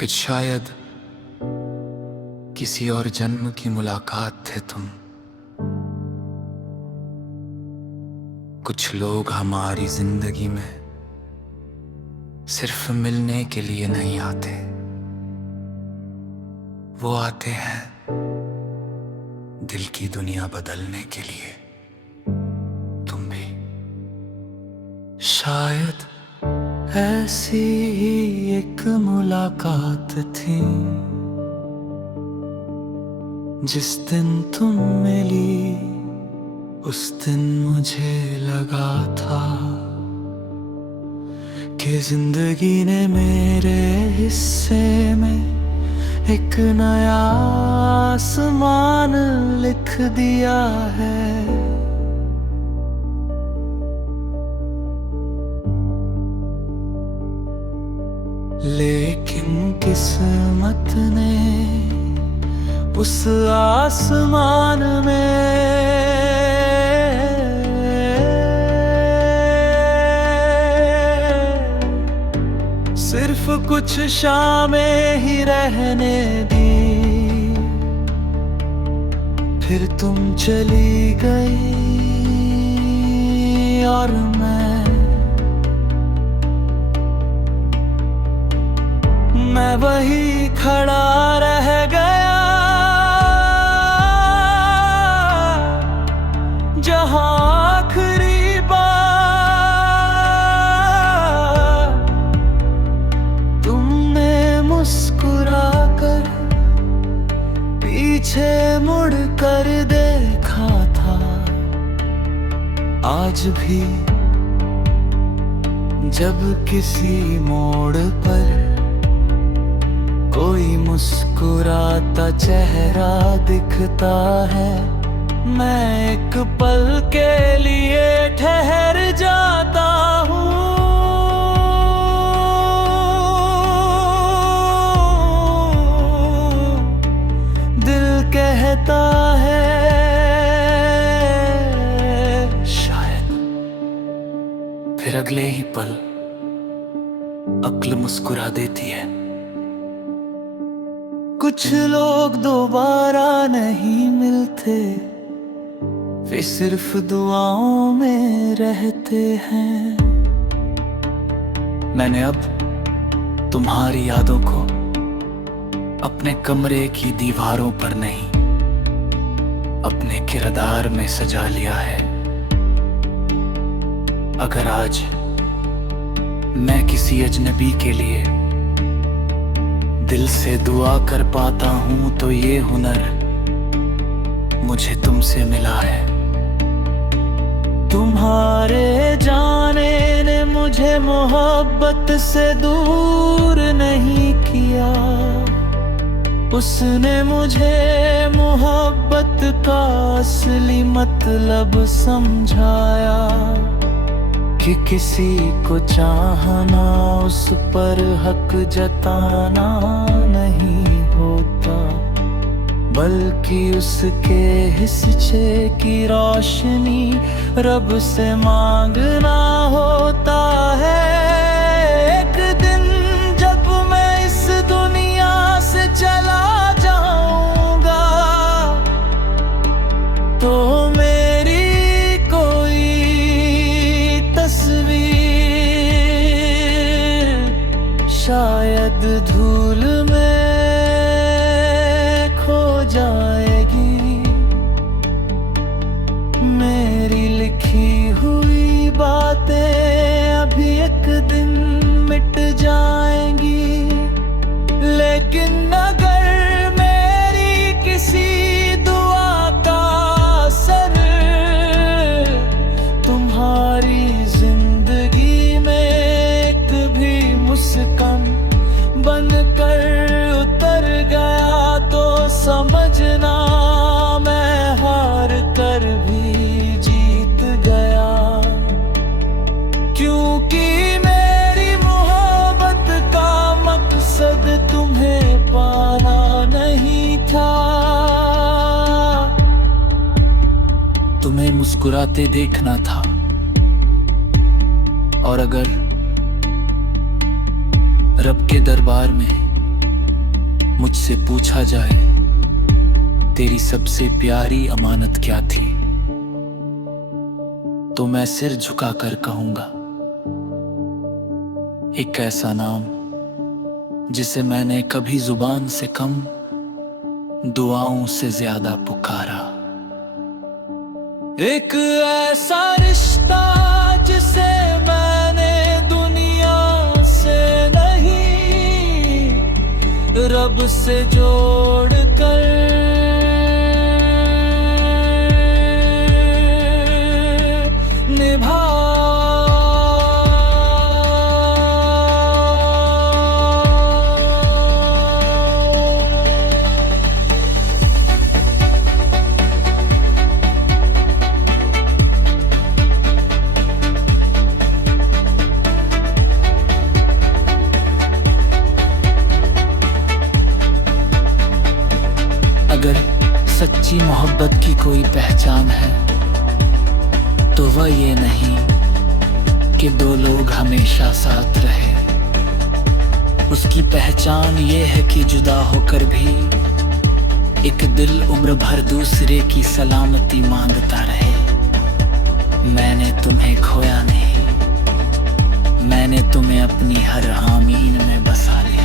कि शायद किसी और जन्म की मुलाकात थे तुम। कुछ लोग हमारी जिंदगी में सिर्फ मिलने के लिए नहीं आते, वो आते हैं दिल की दुनिया बदलने के लिए। तुम भी शायद ऐसी ही एक मुलाकात थी, जिस दिन तुम मिली उस दिन मुझे लगा था कि जिंदगी ने मेरे हिस्से में एक नया आसमान लिख दिया है। लेकिन किस्मत ने उस आसमान में सिर्फ कुछ शामें ही रहने दी, फिर तुम चली गई और मैं वही खड़ा रह गया जहां आखिरी बार तुमने मुस्कुरा कर पीछे मुड़ कर देखा था। आज भी जब किसी मोड़ पर कोई मुस्कुराता चेहरा दिखता है, मैं एक पल के लिए ठहर जाता हूँ। दिल कहता है शायद, फिर अगले ही पल अक्ल मुस्कुरा देती है। कुछ लोग दोबारा नहीं मिलते, वे सिर्फ दुआओं में रहते हैं। मैंने अब तुम्हारी यादों को अपने कमरे की दीवारों पर नहीं, अपने किरदार में सजा लिया है। अगर आज मैं किसी अजनबी के लिए दिल से दुआ कर पाता हूं, तो ये हुनर मुझे तुमसे मिला है। तुम्हारे जाने ने मुझे मोहब्बत से दूर नहीं किया, उसने मुझे मोहब्बत का असली मतलब समझाया कि किसी को चाहना उस पर हक जताना नहीं होता, बल्कि उसके हिस्से की रोशनी रब से मांगना होता है। एक दिन जब मैं इस दुनिया से चला जाऊंगा, तो शायद धूल में खो जाएगी, मेरी लिखी हुई बातें अभी एक दिन मिट जाएंगी। लेकिन अगर मेरी किसी दुआ का असर तुम्हारी जिंदगी में एक भी मुस्कान बनकर उतर गया, तो समझना मैं हार कर भी जीत गया। क्योंकि मेरी मोहब्बत का मकसद तुम्हें पाना नहीं था, तुम्हें मुस्कुराते देखना था। और अगर रब के दरबार में मुझसे पूछा जाए तेरी सबसे प्यारी अमानत क्या थी, तो मैं सिर झुकाकर कहूंगा एक ऐसा नाम जिसे मैंने कभी जुबान से कम, दुआओं से ज्यादा पुकारा। एक ऐसा रिश्ता जिसे मैंने दुनिया से नहीं, रब से जोड़ कर निभा। अगर सच्ची मोहब्बत की कोई पहचान है तो वह ये नहीं कि दो लोग हमेशा साथ रहे। उसकी पहचान ये है कि जुदा होकर भी एक दिल उम्र भर दूसरे की सलामती मांगता रहे। मैंने तुम्हें खोया नहीं, मैंने तुम्हें अपनी हर आमीन में बसा लिया।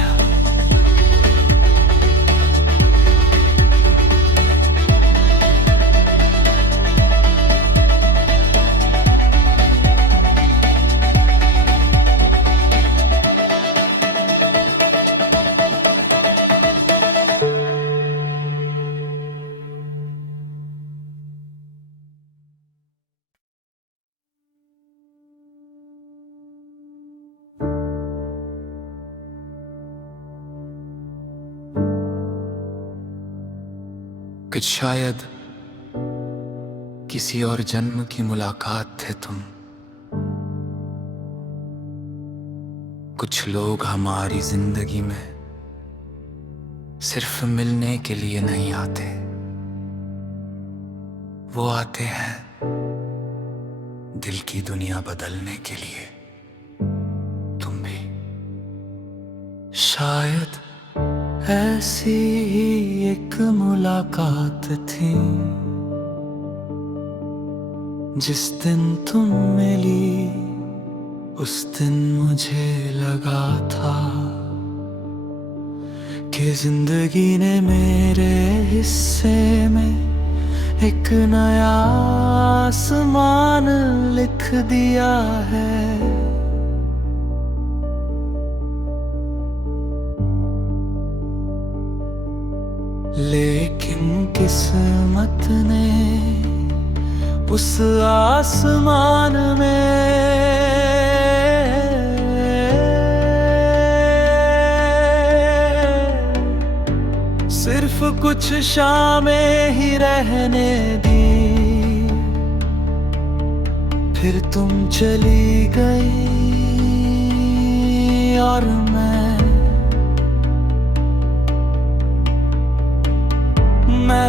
कुछ शायद किसी और जन्म की मुलाकात थे तुम। कुछ लोग हमारी जिंदगी में सिर्फ मिलने के लिए नहीं आते, वो आते हैं दिल की दुनिया बदलने के लिए। तुम भी शायद ऐसी ही एक मुलाकात थी, जिस दिन तुम मिली उस दिन मुझे लगा था कि जिंदगी ने मेरे हिस्से में एक नया आसमान लिख दिया है। लेकिन किस्मत ने उस आसमान में सिर्फ कुछ शामें ही रहने दी। फिर तुम चली गई और मैं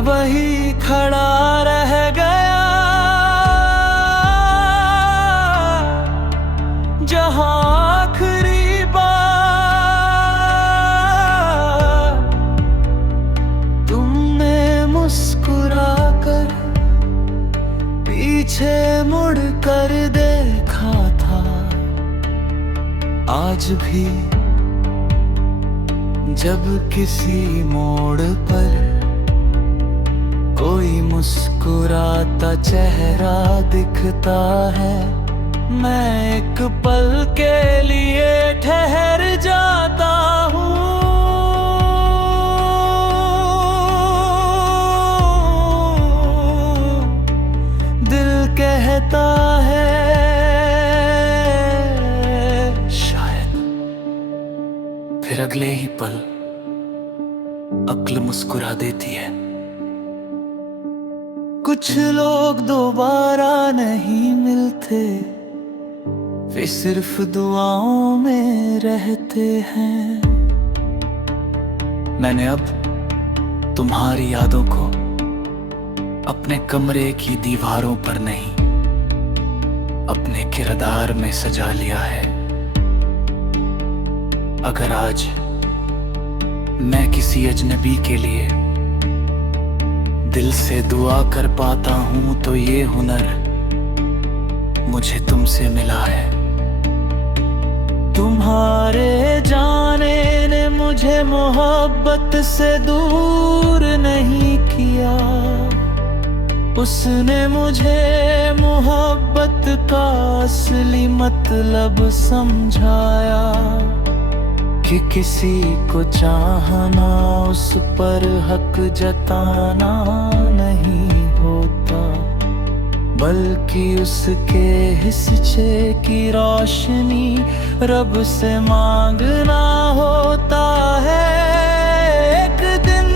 वही खड़ा रह गया जहां आखिरी बार तुमने मुस्कुरा कर पीछे मुड़ कर देखा था। आज भी जब किसी मोड़ पर कोई मुस्कुराता चेहरा दिखता है, मैं एक पल के लिए ठहर जाता हूँ। दिल कहता है शायद फिर अगले ही पल अक्ल मुस्कुरा देती है। कुछ लोग दोबारा नहीं मिलते, वे सिर्फ दुआओं में रहते हैं। मैंने अब तुम्हारी यादों को अपने कमरे की दीवारों पर नहीं, अपने किरदार में सजा लिया है। अगर आज मैं किसी अजनबी के लिए दिल से दुआ कर पाता हूँ, तो ये हुनर मुझे तुमसे मिला है। तुम्हारे जाने ने मुझे मोहब्बत से दूर नहीं किया, उसने मुझे मोहब्बत का असली मतलब समझाया कि किसी को चाहना उस पर हक जताना नहीं होता, बल्कि उसके हिस्से की रोशनी रब से मांगना होता है। एक दिन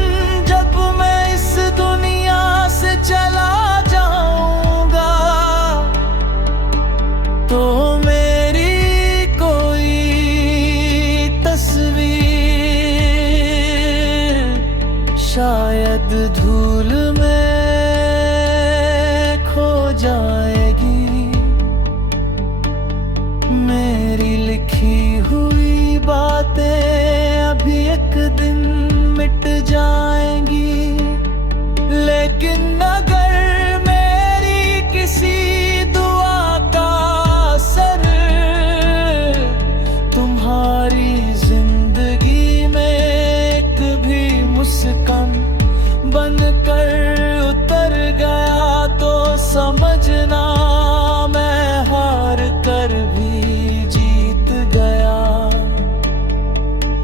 जब मैं इस दुनिया से चला जाऊंगा, तो मेरी कोई तस्वीर शायद धूल में खो जाएगी। मेरी लिखी हुई बातें अभी एक दिन मिट जाएंगी, लेकिन अगर मेरी किसी दुआ का असर तुम्हारी जिंदगी में एक भी मुस्कान बनकर उतर गया, तो समझना मैं हार कर भी जीत गया।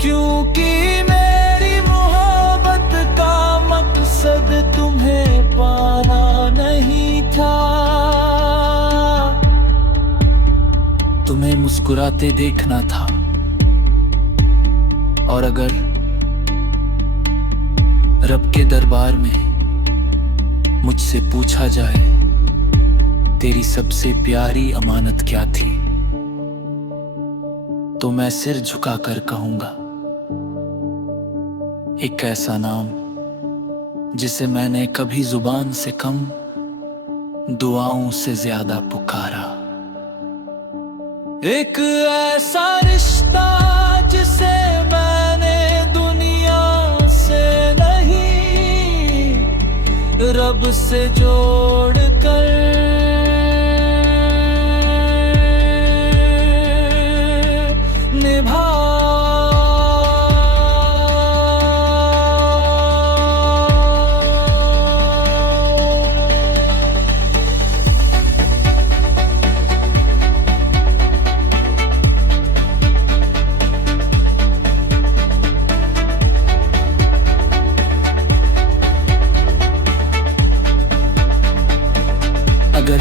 क्योंकि मेरी मोहब्बत का मकसद तुम्हें पाना नहीं था, तुम्हें मुस्कुराते देखना था। और अगर रब के दरबार में मुझसे पूछा जाए तेरी सबसे प्यारी अमानत क्या थी, तो मैं सिर झुकाकर कहूंगा, एक ऐसा नाम जिसे मैंने कभी जुबान से कम दुआओं से ज्यादा पुकारा। एक ऐसा रिश्ता जिसे मैंने दुनिया से नहीं रब से जोड़ कर निभा। अगर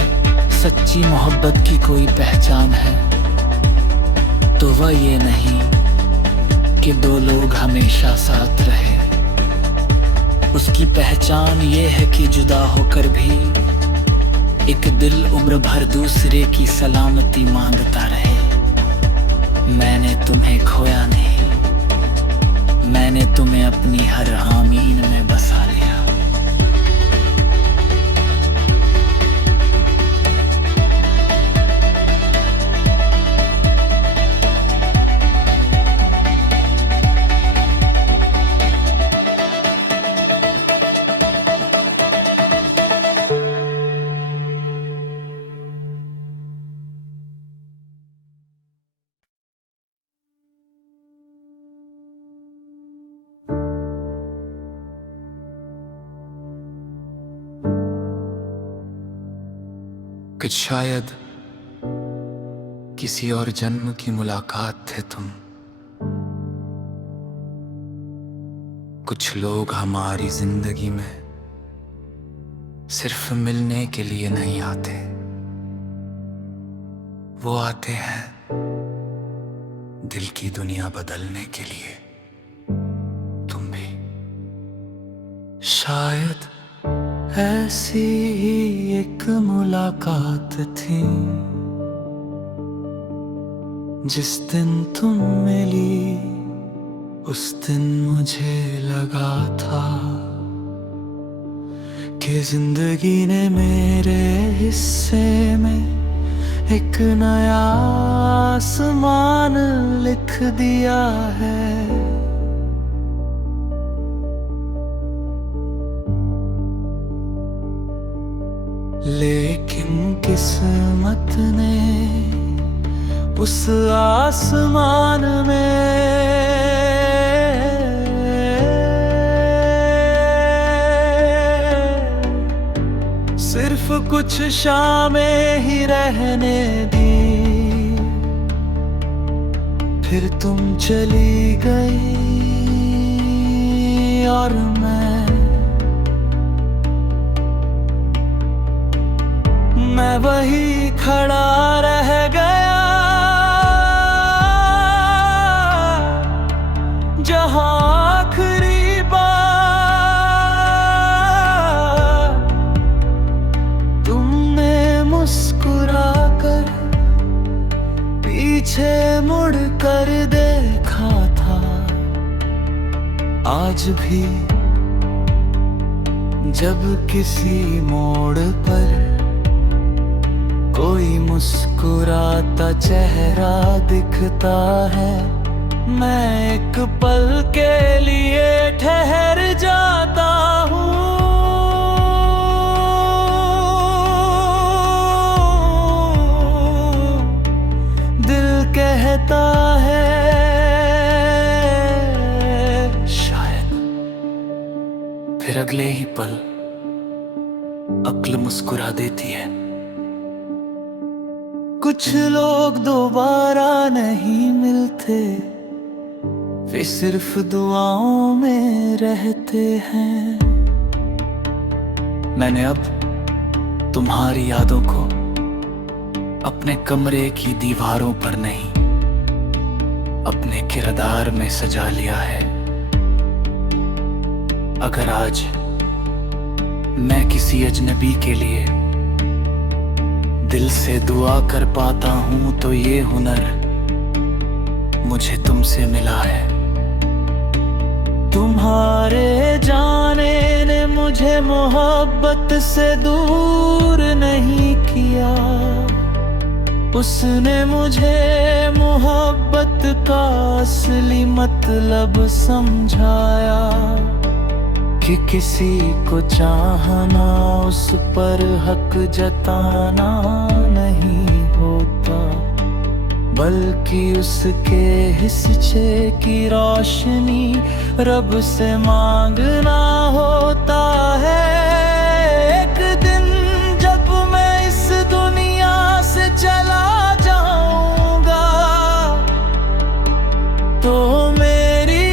सच्ची मोहब्बत की कोई पहचान है, तो वह ये नहीं कि दो लोग हमेशा साथ रहे। उसकी पहचान ये है कि जुदा होकर भी एक दिल उम्र भर दूसरे की सलामती मांगता रहे। मैंने तुम्हें खोया नहीं, मैंने तुम्हें अपनी हर आमीन में बसा लिया। कुछ शायद किसी और जन्म की मुलाकात थे तुम। कुछ लोग हमारी जिंदगी में सिर्फ मिलने के लिए नहीं आते, वो आते हैं दिल की दुनिया बदलने के लिए। तुम भी शायद ऐसी ही एक मुलाकात थी, जिस दिन तुम मिली उस दिन मुझे लगा था कि जिंदगी ने मेरे हिस्से में एक नया आसमान लिख दिया है। लेकिन किस्मत ने उस आसमान में सिर्फ कुछ शामें ही रहने दी। फिर तुम चली गई और मैं वही खड़ा रह गया जहां आखिरी बार तुमने मुस्कुरा कर पीछे मुड़ कर देखा था। आज भी जब किसी मोड़ पर कोई मुस्कुराता चेहरा दिखता है, मैं एक पल के लिए ठहर जाता हूँ। दिल कहता है शायद, फिर अगले ही पल अक्ल मुस्कुरा देती है। कुछ लोग दोबारा नहीं मिलते, वे सिर्फ दुआओं में रहते हैं। मैंने अब तुम्हारी यादों को अपने कमरे की दीवारों पर नहीं, अपने किरदार में सजा लिया है। अगर आज मैं किसी अजनबी के लिए दिल से दुआ कर पाता हूं, तो ये हुनर मुझे तुमसे मिला है। तुम्हारे जाने ने मुझे मोहब्बत से दूर नहीं किया, उसने मुझे मोहब्बत का असली मतलब समझाया कि किसी को चाहना उस पर हक जताना नहीं होता, बल्कि उसके हिस्से की रोशनी रब से मांगना होता है। एक दिन जब मैं इस दुनिया से चला जाऊंगा, तो मेरी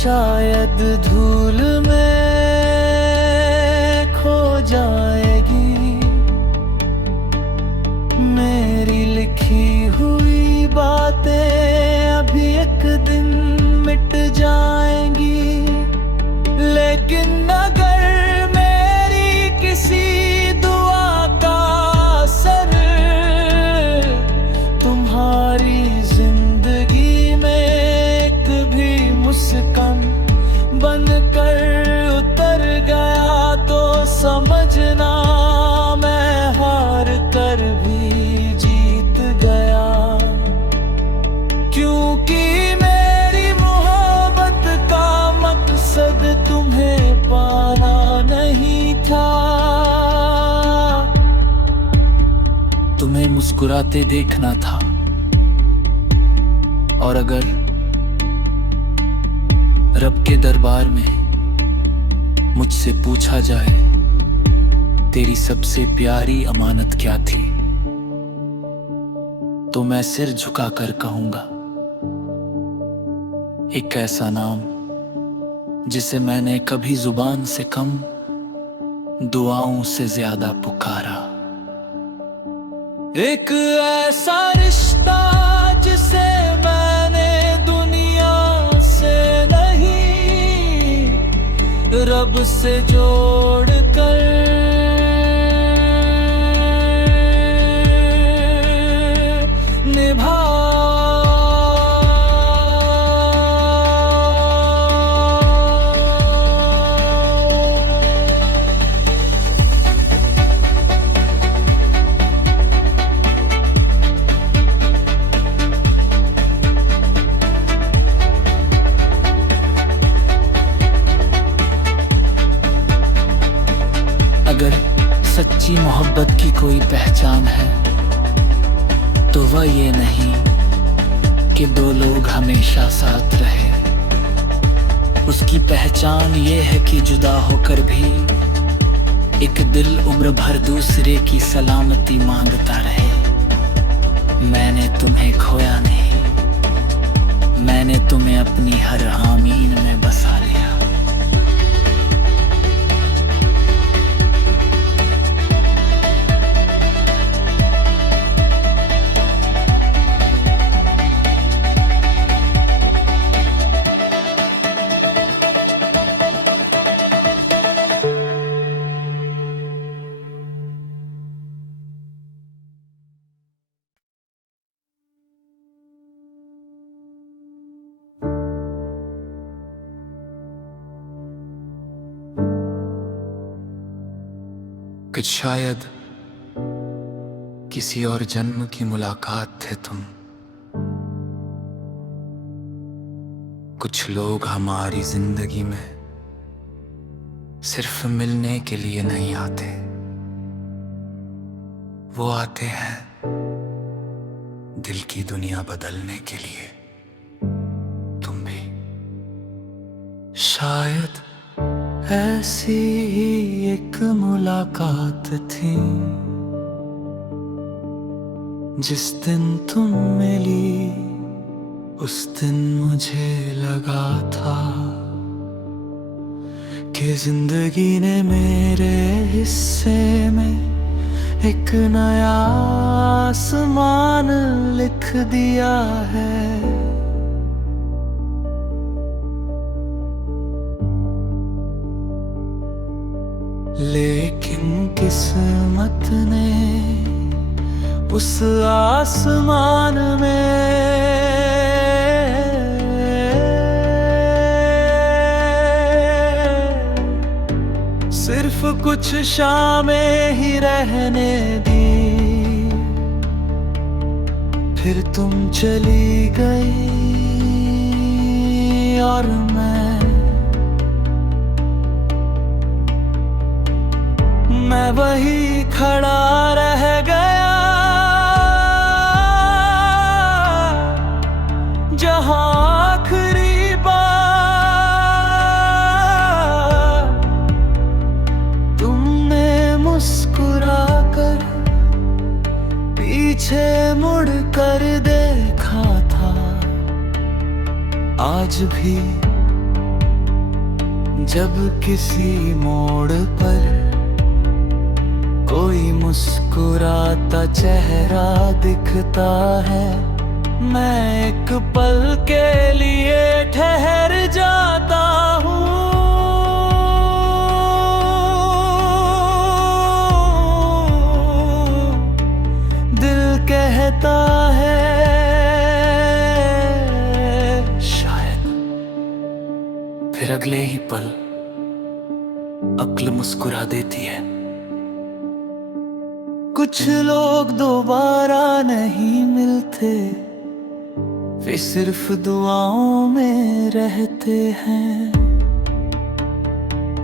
शायद धूल में खो जाएगी। मेरी लिखी हुई बातें अभी एक दिन मिट जाएंगी, लेकिन अगर मेरी किसी दुआ का असर तुम्हारी जिंदगी में एक भी मुस्कान बनकर उतर गया, तो समझना मैं हार कर भी जीत गया। क्योंकि मेरी मोहब्बत का मकसद तुम्हें पाना नहीं था, तुम्हें मुस्कुराते देखना था। और अगर रब के दरबार में मुझसे पूछा जाए तेरी सबसे प्यारी अमानत क्या थी, तो मैं सिर झुकाकर कहूंगा, एक ऐसा नाम जिसे मैंने कभी जुबान से कम दुआओं से ज्यादा पुकारा। एक ऐसा रिश्ता जिसे मैंने दुनिया से नहीं, रब से जोड़ कर निभा। मोहब्बत की कोई पहचान है तो वह ये नहीं कि दो लोग हमेशा साथ रहे। उसकी पहचान ये है कि जुदा होकर भी एक दिल उम्र भर दूसरे की सलामती मांगता रहे। मैंने तुम्हें खोया नहीं, मैंने तुम्हें अपनी हर आमीन में बसा लिया। कि शायद किसी और जन्म की मुलाकात थे तुम। कुछ लोग हमारी जिंदगी में सिर्फ मिलने के लिए नहीं आते, वो आते हैं दिल की दुनिया बदलने के लिए। तुम भी शायद ऐसी ही एक मुलाकात थी जिस दिन तुम मिली, उस दिन मुझे लगा था कि जिंदगी ने मेरे हिस्से में एक नया आसमान लिख दिया है। लेकिन किस्मत ने उस आसमान में सिर्फ कुछ शामें ही रहने दी। फिर तुम चली गई और मैं वही खड़ा रह गया जहां आखिरी बार तुमने मुस्कुराकर पीछे मुड़कर देखा था। आज भी जब किसी मोड़ पर कोई मुस्कुराता चेहरा दिखता है, मैं एक पल के लिए ठहर जाता हूँ। दिल कहता है शायद, फिर अगले ही पल अक्ल मुस्कुरा देती है। कुछ लोग दोबारा नहीं मिलते, वे सिर्फ दुआओं में रहते हैं।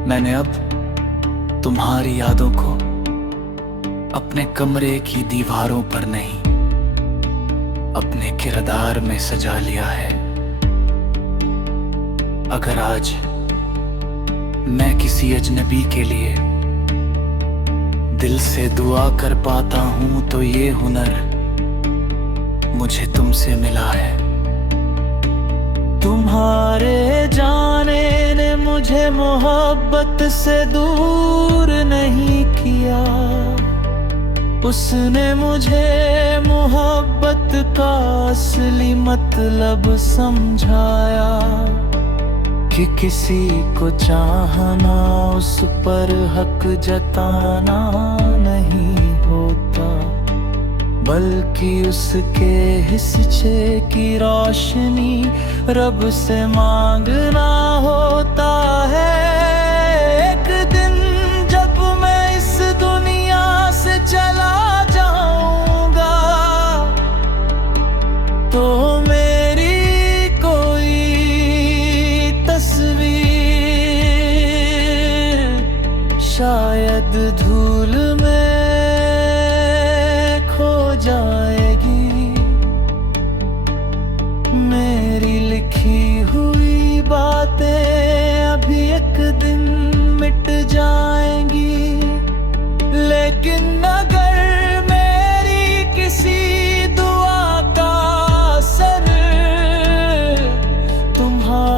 मैंने अब तुम्हारी यादों को अपने कमरे की दीवारों पर नहीं, अपने किरदार में सजा लिया है। अगर आज मैं किसी अजनबी के लिए दिल से दुआ कर पाता हूं तो ये हुनर मुझे तुमसे मिला है। तुम्हारे जाने ने मुझे मोहब्बत से दूर नहीं किया, उसने मुझे मोहब्बत का असली मतलब समझाया कि किसी को चाहना उस पर हक जताना नहीं होता, बल्कि उसके हिस्से की रोशनी रब से मांगना होता है। एक दिन जब मैं इस दुनिया से चला जाऊंगा तो मेरी कोई तस्वीर शायद धूल में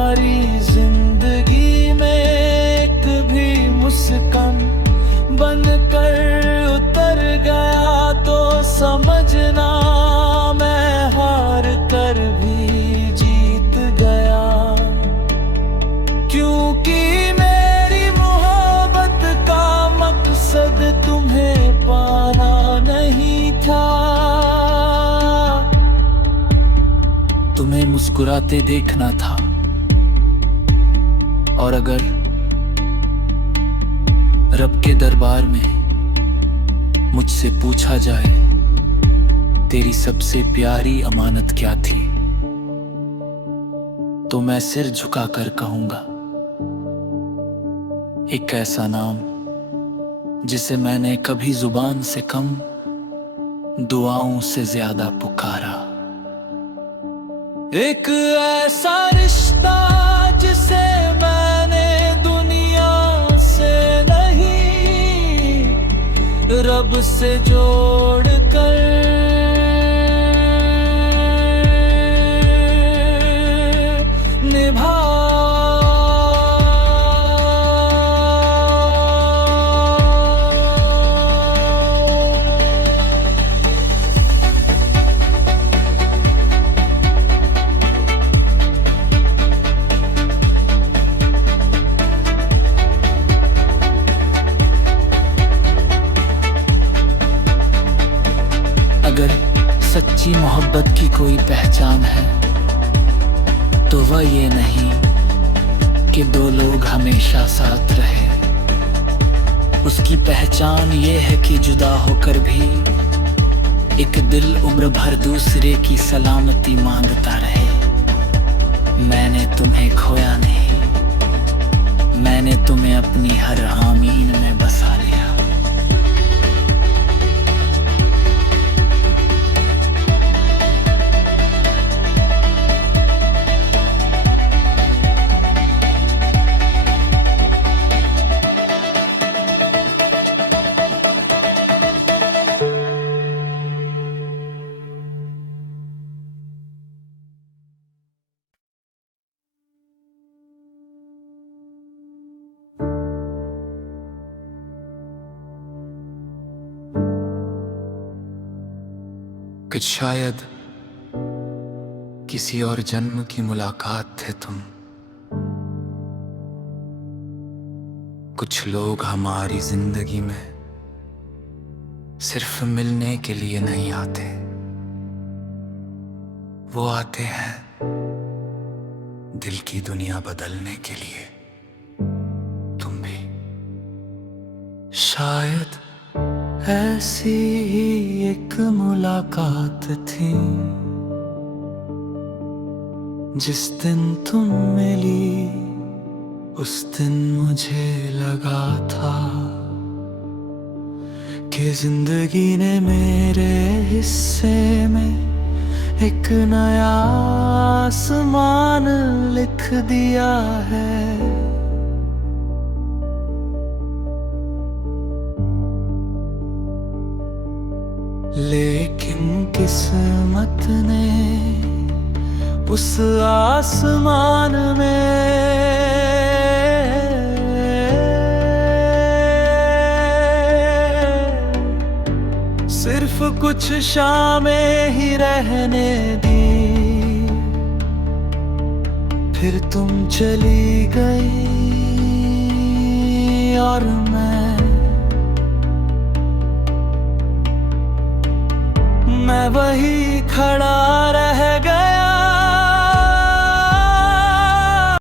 हमारी जिंदगी में एक भी मुस्कान बनकर उतर गया तो समझना मैं हार कर भी जीत गया, क्योंकि मेरी मोहब्बत का मकसद तुम्हें पाना नहीं था। तुम्हें मुस्कुराते देखना था, और अगर रब के दरबार में मुझसे पूछा जाए तेरी सबसे प्यारी अमानत क्या थी, तो मैं सिर झुकाकर कहूंगा एक ऐसा नाम जिसे मैंने कभी जुबान से कम दुआओं से ज्यादा पुकारा। एक ऐसा रिश्ता जिसे मैंने दुनिया से नहीं रब से जोड़ कर निभा। अगर सच्ची मोहब्बत की कोई पहचान है तो वह ये नहीं कि दो लोग हमेशा साथ रहे। उसकी पहचान ये है कि जुदा होकर भी एक दिल उम्र भर दूसरे की सलामती मांगता रहे। मैंने तुम्हें खोया नहीं, मैंने तुम्हें अपनी हर आमीन में बसा लिया। कुछ शायद किसी और जन्म की मुलाकात थे तुम। कुछ लोग हमारी जिंदगी में सिर्फ मिलने के लिए नहीं आते, वो आते हैं दिल की दुनिया बदलने के लिए। तुम भी शायद ऐसी ही एक मुलाकात थी, जिस दिन तुम मिली उस दिन मुझे लगा था कि जिंदगी ने मेरे हिस्से में एक नया आसमान लिख दिया है। लेकिन किस्मत ने उस आसमान में सिर्फ कुछ शामें ही रहने दी। फिर तुम चली गई और मैं वही खड़ा रह गया।